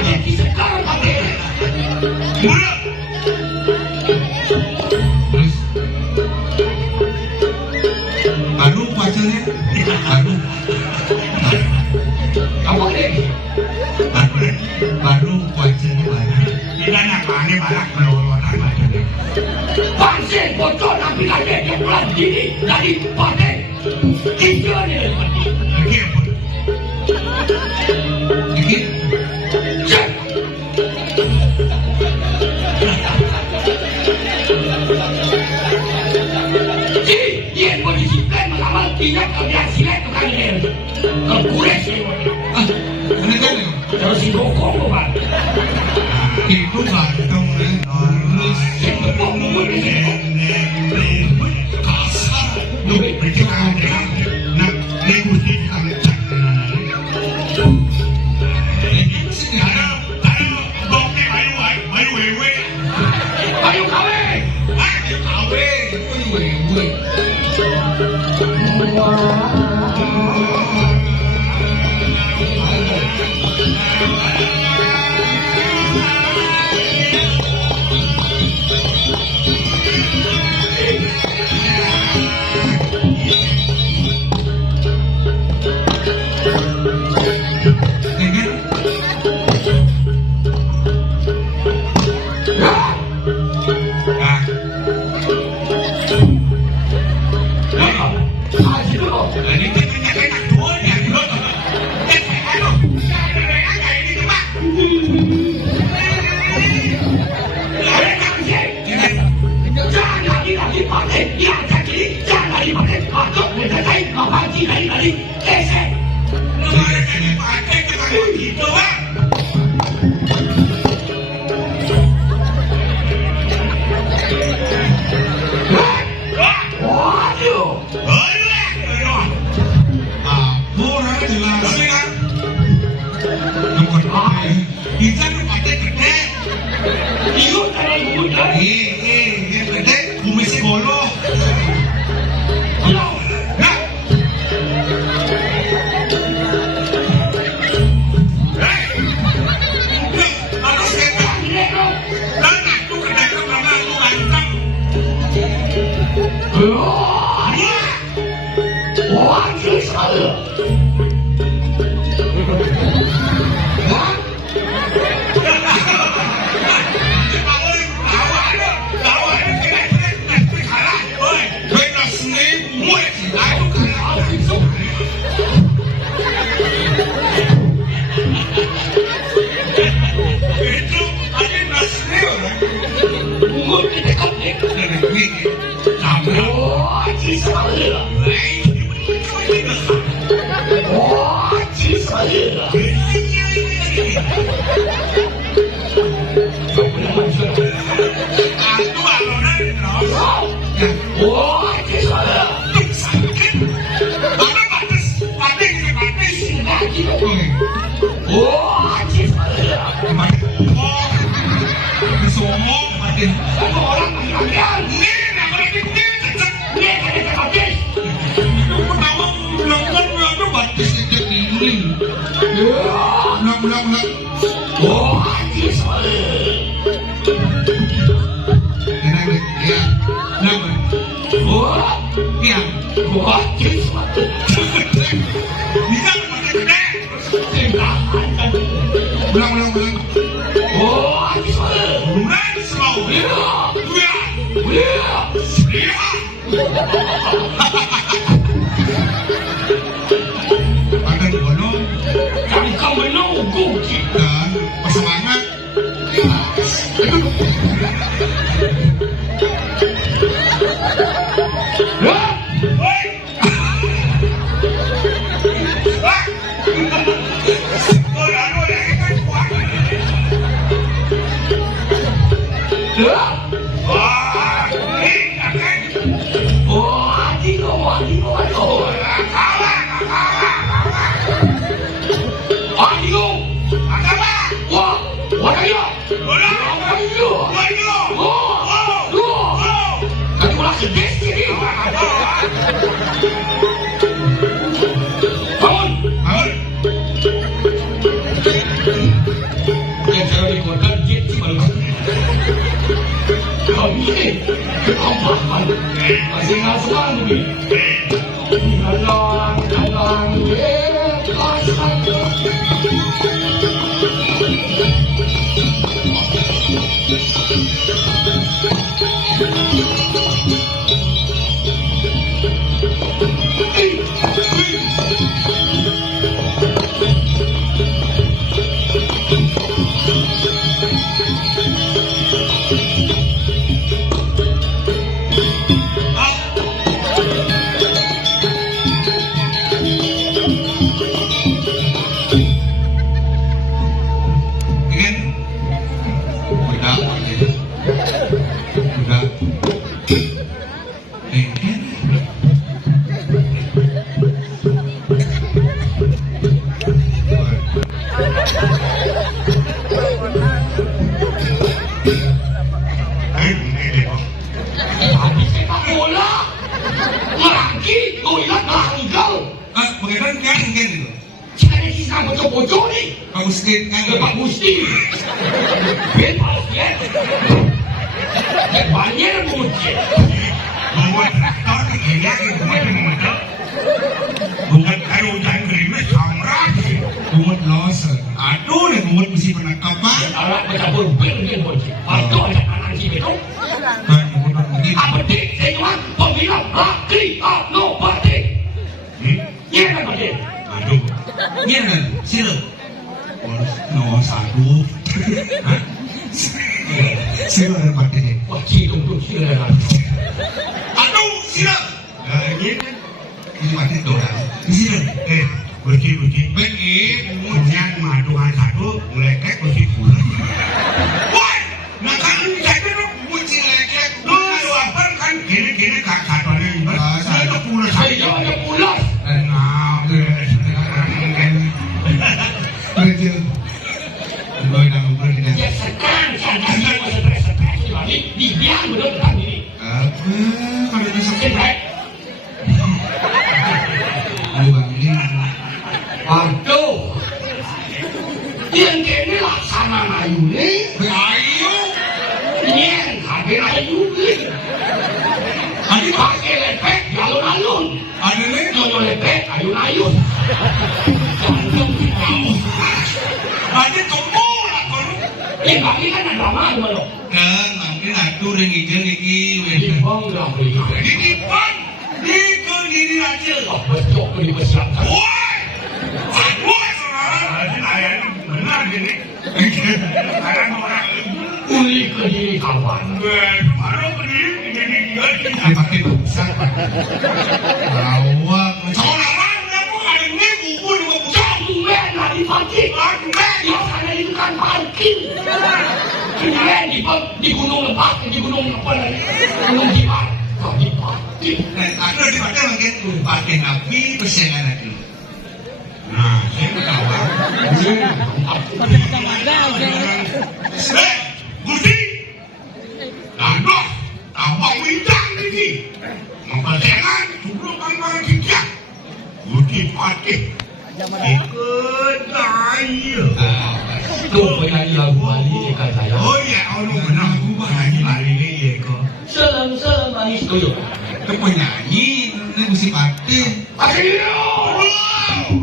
Patih sekarang Patih. Mula. Terus baru pacarnya baru Kamu ini baru pacarnya baru Tidak nak mana balak meloloran macamnya. Pasir bocor tapi lagi dia pulang diri dari Patih. Itu dia Patih. Lagi apa? dikit Cek. Jadi dia berdisiplin mengamal tidak kebiasaan tukang dia. Kekulis dia. ini kan ya Terus si bokong Pak. itu ganteng ya harus Si bokong kasar Duit Bercakap nak negusi kancak. Ada bokeh bayu wewe. Ayo kawin. Ayo kawin. Masih ngasuhan tuh, Bi. Tenang, habis sepak bola. Lagi toilet langgal. Bagaimana kan itu? Cari sisa bocor-bocor nih. Pak Gusti kan? Pak Gusti. Bebas ya. Banyak bocor. Bawa traktor ke kiri, buat memutar. Bukan kayu hujan gerimis, samrat. Bungut loser. Aduh, nih bungut mesti penangkapan. Alat bercampur bil bocor. Aduh, ada anak si betul. Kan bungut begini. Apa dik? Saya cuma pembilang laki, no patih. Iya kan patih? Aduh. Ini kan, sila. No, satu. Sila ada pakai. Wah, cidung tuh sila. Aduh, sila. Ini mati doang. Sila. Bersih. Kemudian madukan satu, melekek bersih pula. Woi, nak kan saya tu bunyi lekek. Dulu apa kan kini kakak tuan ini. Saya pula Saya saya. ada pulas. Kerja. Boy nak ngobrol dengan. Ya sekarang saya stres lagi. Dibiang betul tentang ini. Apa? Kalau dia sakit. Stres. Aduh, bang ini. Aduh. Yang kini laksana ayu ni. Ayo. Yang hampir ayu ni. Tadi pakai lepek alun-alun. Ada ni. Nyonya lepek ayun-ayun. Jantung kamu. Ada kamu lah kau. Bagi kan ada drama tu malu. Kan, mungkin atuh yang hijau ni. Di bangga beri. Di depan, di diri aja. Oh, betul tu dipersiapkan. Woi, ayah benar gini. Ayah orang Uli ke diri kawan. baru berdiri ini. Dia pakai bangsa. Awak. Sekolah mana pun ada ni buku dua buku. Jangan lah di parkir. Di sana itu kan parkir. Jangan di gunung lepas, di gunung apa lagi? Gunung Jimat. Kau di parkir. Aku di mana mungkin pakai napi persengan aku. Nah, saya ketawa. Gusti, aduh, tambah bintang ini. Mempersengan, suruh kambang kijak. Gusti patih. Ikut daya. Tu penyanyi lagu BALI dekat saya. Oh ya, orang benar aku nyanyi balik ni ya kau. Selam manis tuyul. Itu penyanyi, ini mesti pakai. Akhirnya.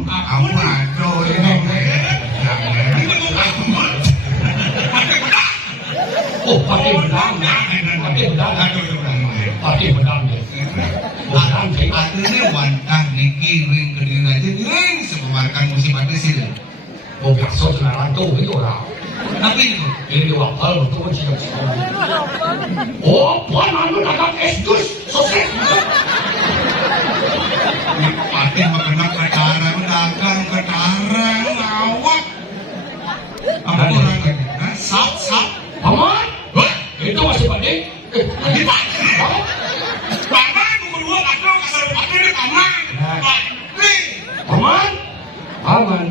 Aku ada ini. Oh, pakai bedang. Pakai bedang. Pakai bedang dia. Bedang saya. Ada ni wantah niki ring kediri aja ring sepemarkan musim ada sih. Oh, biasa senaran tu itu lah. Tapi Ini wakal betul pun siap. Oh, puan anu dagang es jus sukses. pakai makanan ketara, dagang ketara, awak. Apa orang kan? Sap. Paman, itu masih pandai. Di Pak. Paman, buku dua patro kasar patro di paman. Patri. Paman, paman.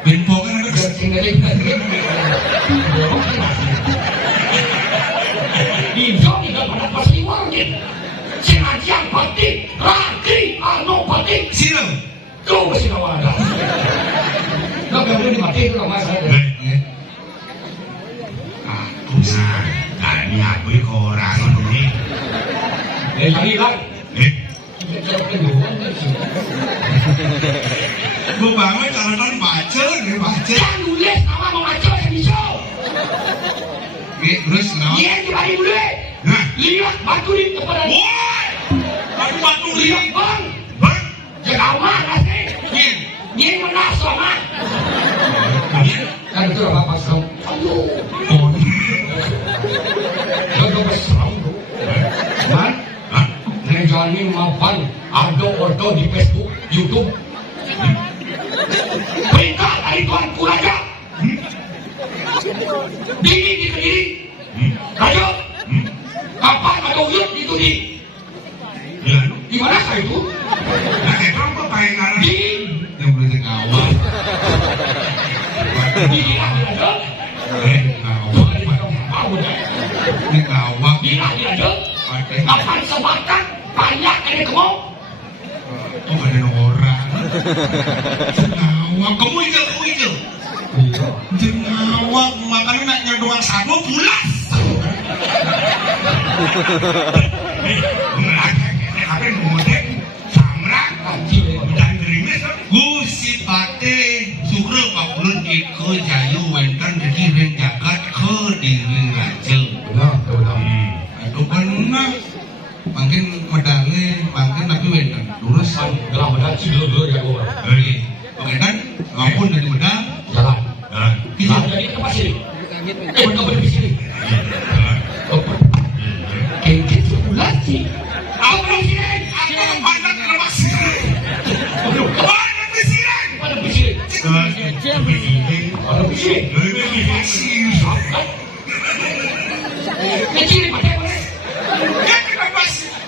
Binpo kan ada Biar tinggalin. Hijau tidak pada pasti wangin. Sengaja patih, laki, anu patih. sila. Kau masih kawan ada. Kau yang boleh mati itu nama saya. Aku nah, tanya Lagi kan? Gue banget catatan baca nih baca. Jangan nulis nama mau ngaco yang bisa. Terus kenapa? Dia dibagi boleh. Nah, Lihat batu di depan. Woi, batu Lihat ini, bang. bang, Jaga aman asli. Yin, Dia menang sama. Kan itu apa pasang? Aduh. oh, Jaga besar. Man, Nejani mapan ada ordo di Facebook, YouTube. Perintah dari Tuan Kuraja. Dini di Kediri. Raja. Kapan ada uyut itu di? Di mana saya itu? nah itu apa pengen ngarang? Di yang boleh kawal. Dini lah di Raja. Kawal, Di mana? ini kawal. Di Raja. Kapan sebakan banyak ada kemau? Oh ada orang. Kawal, kamu itu. Jengawak, makanya nak nyedoang sabo pulas. Apa yang ngomongin? Samrak, dan gerimis, Gusti Patih Sugro Pakulun Iko Jayu Wenten jadi ring jagat ke diri raja. Benar. Aduh benar. Makin medali, makin tapi wenten. Lurus. Gelang benar cilo ya gua. Wenten, ngapun dari medal. Jalan. Iya. Jadi ke pasir. Benar di sini. Kayak sebulan sih. apa sih? Apa banyak lepas sih? Banyak pesiran. Pada bisik. Pada bisik. Kecil pakai boleh.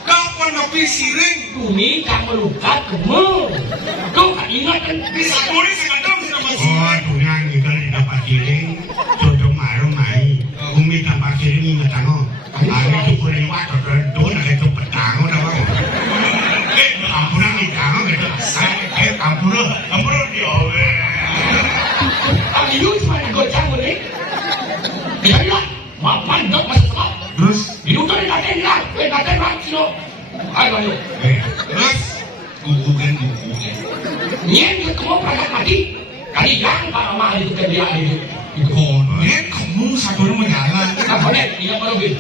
Kapan nabi siring? Tuni kamu melukat kamu. Kau tak ingat kan? Bisa tulis kadang sama Oh, dunia ini kan tidak pakiring, jodoh maru mai, umi tanpa kiring ingat tango. Ani itu boleh lewat, jodoh ada itu petang, udah mau. Kampuran di tango gitu, kampuran diowe. Tapi lu cuma gocang boleh. Jadilah, mapan dok masa sebab. Terus, Minum tu dia kata lah, sino. Ayo. terus, gugukan. Nyen dia kamu pernah mati. Kali yang para mah itu dia itu. Konek, kamu satu rumah menyala. Apa ni? Dia baru bin.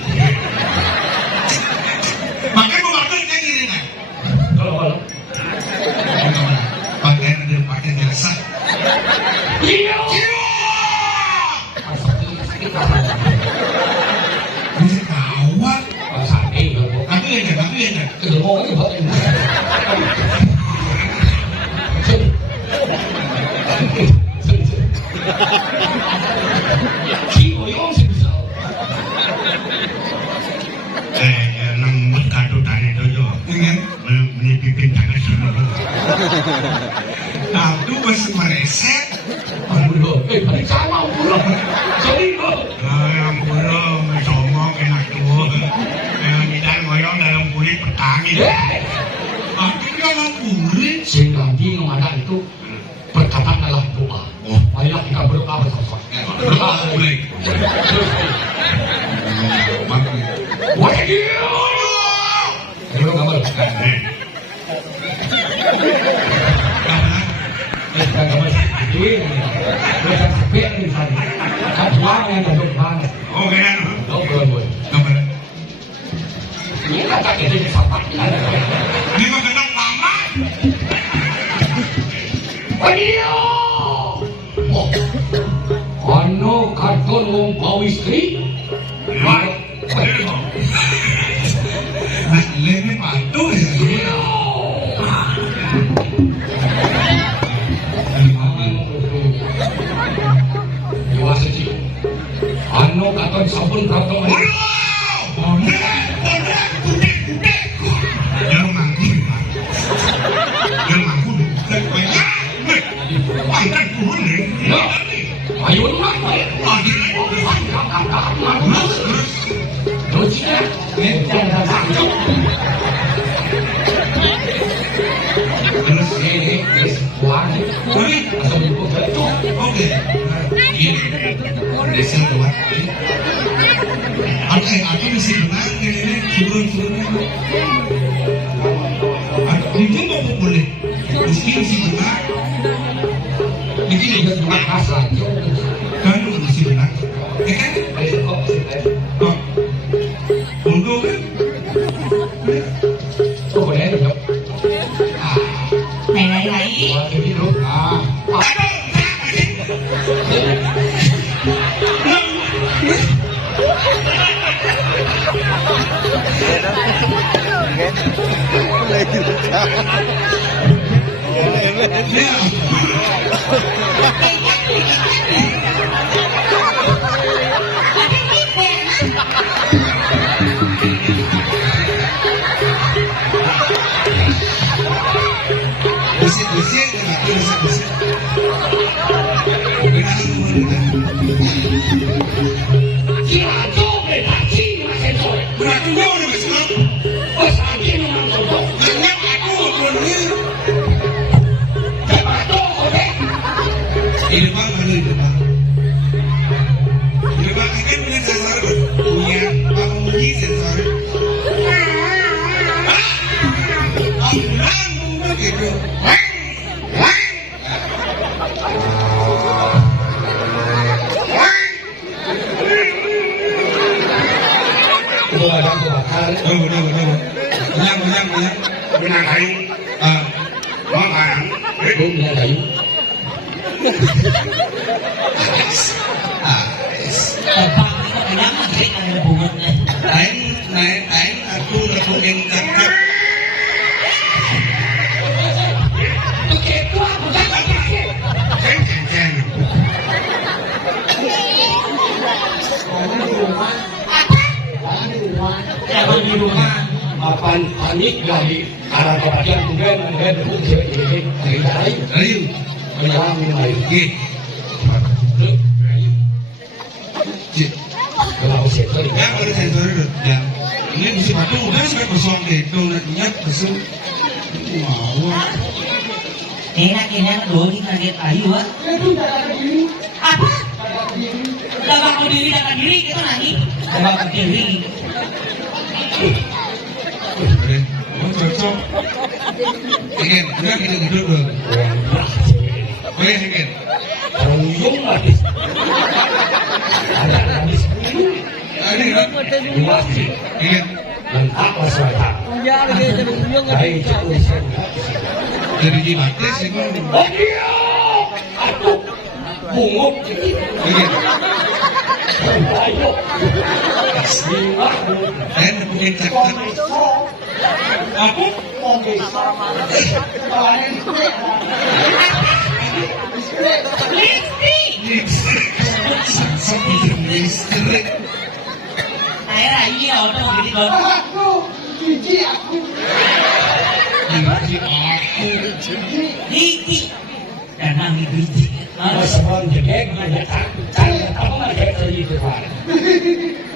Makanya mau makan kan gini kan? Kalau. Pakaian ada pakaian biasa. Iya. Bisa kawat. Sakit kalau. Tapi ya. Kedua itu buat ini. Cium sih bisa. Nang kado tani dojo, Dengan menipipin tangan semua. Aduh masih mereset. Aduh, paling sama pulang. Sorry kok. Yang burung, somong, enak tuh. Yang tidak ngoyong dalam kulit petani. Akhirnya lapurin. Sehingga nanti ada itu perkataan adalah doa. Marilah kita berdoa bersama. Berdoa boleh. Wajib. Dulu gambar. Gambar. Ini. Mereka sepet di sana. Kajuan yang ada banget. Oh, kena. Oh, boleh. Gambar. Ini kata kita disapat. Ini mah kena lama. Wadiyo! Oh, ano karton mong pawistri? Nah, lene patuh ya. Dewasa sih. Ano katon sampun karton? Jangan mangkuk. Jangan mangkuk. Pangkat turun nih. Ya, ayo nak. Terus ya, jangan takut. Terus ini, wah, asal ibu betul. Oke. Ini desa buat. Aku bisa menang ini turun. begini Terima kasih. kan mesti benar kan oh untuk kan Oh boleh dong. Này. Wah jadi dong. Bersih-bersih kan aku bersih-bersih benar Kirajo berarti masih sore. berarti gue udah besok Bos lagi memang jodoh. dengan aku bener Jabato oke. di depan ada di depan akan punya sensor punya penguji sensor bilang gitu Itu ada kebakar. udah Benyang Benang kayu, makan. Itu minyak kayu. Terbang itu kenapa sih ada bunganya? Lain aku yang cakap Itu kepo aku tak pakai. Ceng. Jangan di rumah. Apaan panik dari arah kebagian kemudian ada dulu cewek ini lagi cari ayo menyerang minum air. Kalau sektor ya ada sensor itu ya ini mesti batu udah sampai kosong gitu nantinya besok mau Enak dulu di kaget ayu ah. Apa? Dagang berdiri dagang diri itu nanti. Dagang berdiri. cocok ingin udah kita duduk dulu boleh ingin Ruyung habis. Ada habis ada kan masih ingin lengkap masyarakat. Baik cukup jadi jibatis itu Oh iya, aduh, bungut, ingin ayo, bismillah, dan punya cakap aku listrik Saya lagi auto jadi kalau aku, biji aku, Diki dan mangi biji. sebelum jedek, banyak cari apa nggak kayak tadi itu kan?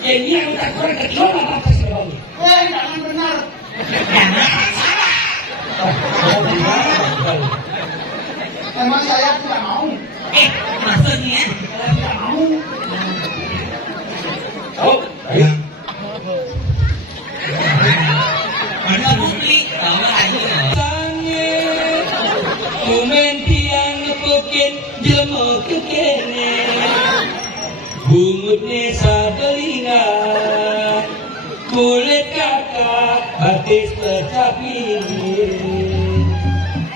Ini yang tak kurang kecil apa sih bang? Jangan benar. Jangan salah. Memang saya tidak mau. Maksudnya Tidak mau. Oh, ayo. ada bukti tahu lagi. Kumen tiang ngepokin jemu kekene Bungutnya sabelingan Kulit kakak batis tercapir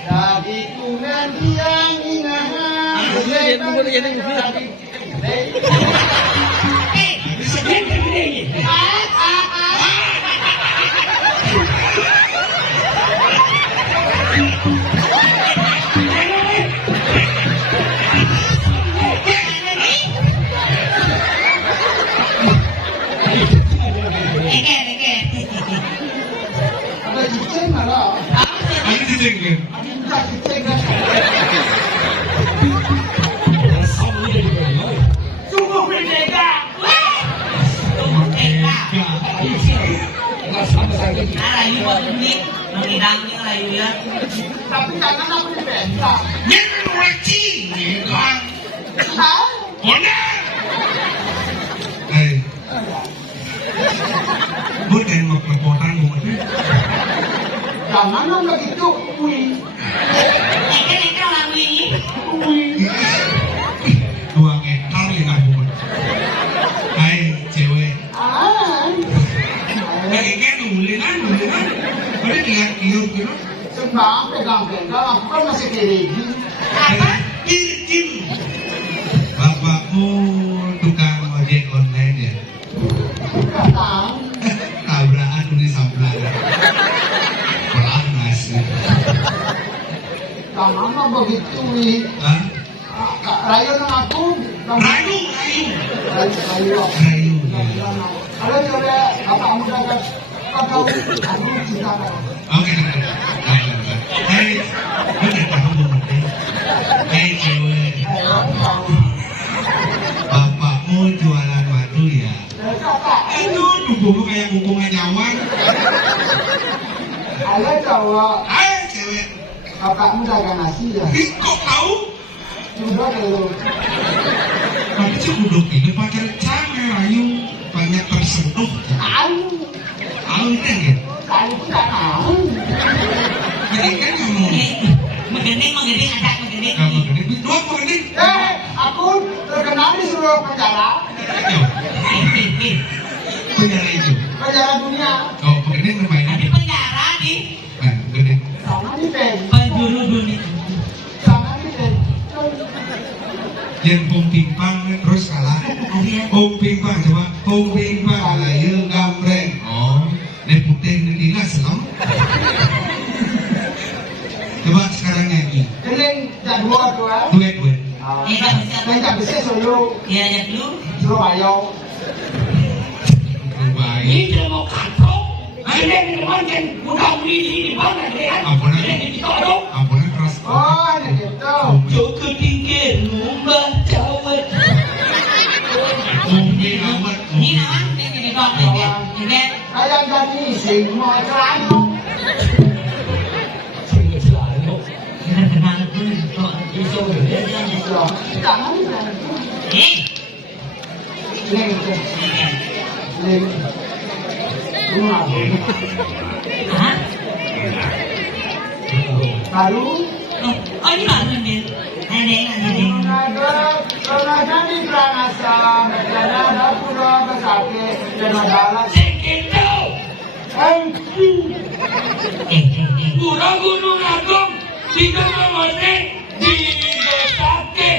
Jadi kumen tiang ingahan Ada jiceng malah. ada cicing Ada jiceng. Sungguh berbeda. Nggak sama saya. Nah, ini buat ini mengidangnya lah ya. Tapi jangan aku berbeda. jangan wajib kan mana bukan mau kelepotan mau Jangan dong begitu. Ini orang ini. Wih. Regi. Apa? Bikin. Bapakmu tukang ojek online ya? Enggak tahu. Tabrakan di samplang. Pelan nasi. Mama begitu nih. Hah? Rayu nang aku. Rayu. Rayu. Ada coba apa muda kan? Kau aku cinta. Oke. Hei, bener kamu ngerti? Hei cewek, bapakmu jualan madu ya? Itu tubuhmu kayak kukungan nyawan. Ada cowok. Hei cewek, Bapakmu dagang nasi ya? ih kok tahu? Sudah kalau Tapi sih duduk ini pacar canggih Rayu, banyak tersentuh. tahu, Tahu itu ya? tahu pun tak tahu. Jadi kan kamu, Menggening, ada menggening. kamu gede, dua apa gede? Aku terkenal di seluruh penjara, Penjara itu. penjara dunia. Oh, gede bermain Di ini. penjara nih, Nah, gede. Sama di pen, penjuru dunia. sama di pen. Yang pom pimpang terus kalah. Pom pimpang coba, pom pimpang layu gambreng. Oh, ini putih ini dinas no? Coba sekarang nyanyi. Keling tak dua dua. Duet. Dan tak bisa Solo, Ya, ya dulu. Surabaya. Baik. Ini mau kantor. Ini kemarin udah beli di mana ya? Ampunan. Ini ditolong. Ampunan keras. Oh, ini gitu. Joko tinggi rumah cawat. Mungkin awat. Ini nawan, ini jadi dok, ini. Kayak jadi sing mau celana. Kita kenal dulu, dok. Jangan di pen. Ini gitu. Ini. Rumah. Hah? Baru. Oh, ini baru nih. Nenek. Karena di Pranasa, ada pulau besake dan adalah Sekitu. Kurang gunung agung. Tiga namanya di Besake.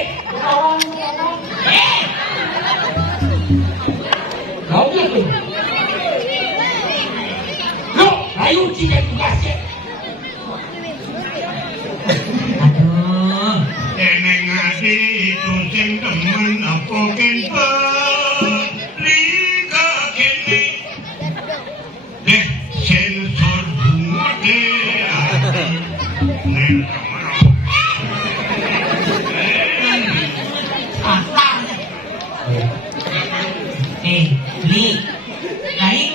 Kau dia tu. Lo, ayo tiga tugasnya. Aduh. Eneng ati itu sing temen apa kenpa lika kene deh sensor bunga deh nen kamera Pasar. Beli. Baik.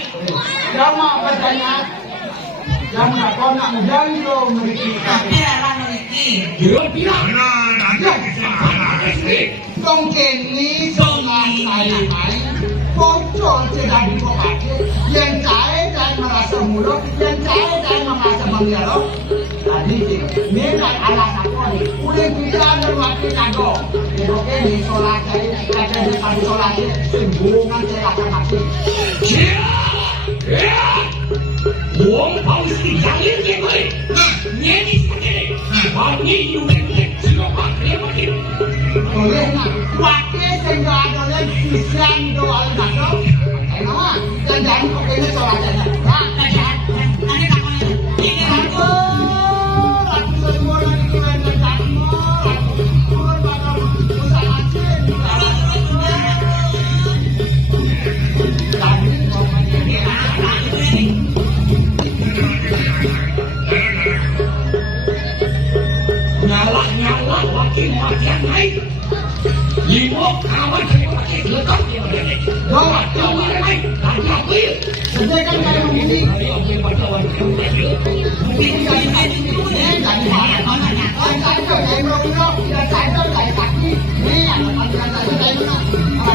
Jama bertanya Jama kau nak mudah itu mereka Tapi arah memiliki. Dia bilang. benar ada Tong kini songan saya main bocor tidak dipakai yang saya merasa mulut yang saya merasa mengerok tadi sih minat alasan aku nih udah bilang dan wakil kado oke di sholat saya ada di pagi sholat sembungan saya akan mati Wong pausi jangan kembali. Nyanyi seperti ini. Wangi yunek siapa dia makin. boleh nak wakil sehingga ada yang bisa doa kado enak dan jangan pakai ini sholat saya nah Kerjaan. Nanti takutnya. Ini aku. Nyala makin makin naik. Lima kawan saya makin lekat dia berani. Bawa kawan naik dan ambil. Sedangkan kalau begini, Dia ambil kawan kawan. saya